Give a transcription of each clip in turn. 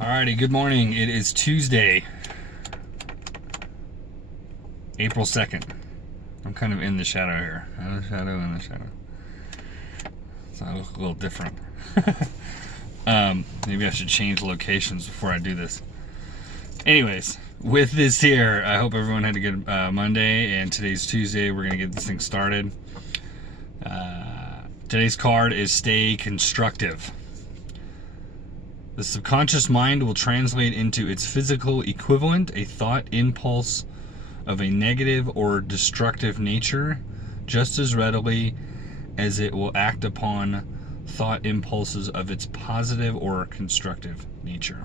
Alrighty, good morning. It is Tuesday, April 2nd. I'm kind of in the shadow here. In the shadow. So I look a little different. Maybe I should change locations before I do this. Anyways, with this here, I hope everyone had a good Monday, and today's Tuesday. We're going to get this thing started. Today's card is Stay Constructive. The subconscious mind will translate into its physical equivalent a thought impulse of a negative or destructive nature just as readily as it will act upon thought impulses of its positive or constructive nature.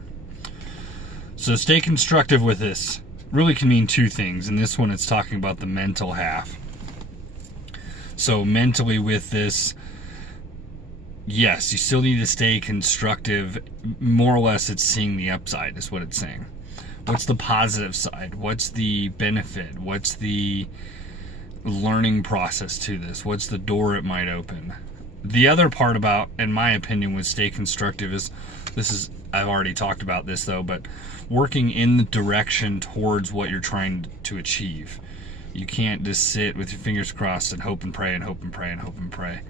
So stay constructive with this really can mean two things. In this one, it's talking about the mental half. So mentally with this, yes, you still need to stay constructive. More or less, it's seeing the upside is what it's saying. What's the positive side? What's the benefit? What's the learning process to this? What's the door it might open? The other part about, in my opinion, with stay constructive is, I've already talked about this though, but working in the direction towards what you're trying to achieve. You can't just sit with your fingers crossed and hope and pray and hope and pray and hope and pray.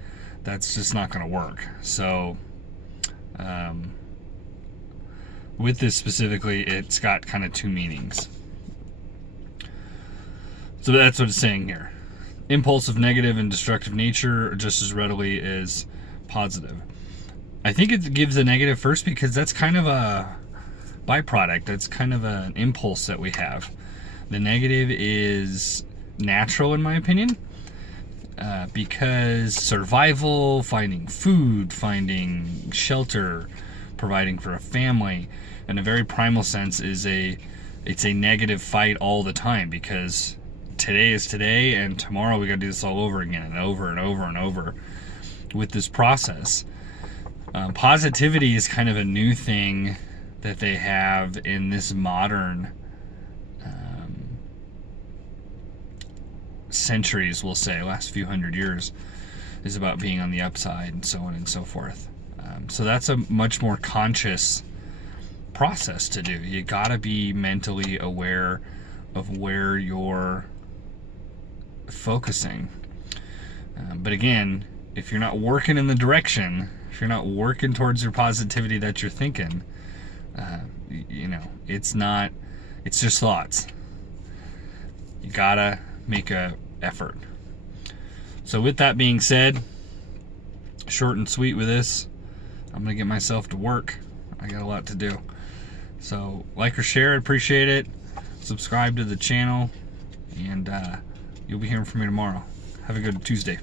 That's just not going to work. So with this specifically, it's got kind of two meanings. So that's what it's saying here. Impulsive, negative, and destructive nature are just as readily as positive. I think it gives a negative first because that's kind of a byproduct. That's kind of an impulse that we have. The negative is natural, in my opinion. Because survival, finding food, finding shelter, providing for a family, in a very primal sense, it's a negative fight all the time, because today is today and tomorrow we got to do this all over again and over and over and over with this process. Positivity is kind of a new thing that they have in this modern centuries, we'll say, last few hundred years, is about being on the upside and so on and so forth. So that's a much more conscious process to do. You gotta be mentally aware of where you're focusing. But again, if you're not working in the direction, if you're not working towards your positivity that you're thinking, it's just thoughts. You gotta make a effort. So with that being said, short and sweet with this, I'm gonna get myself to work. I got a lot to do. So like or share, appreciate it. Subscribe to the channel, and you'll be hearing from me tomorrow. Have a good Tuesday.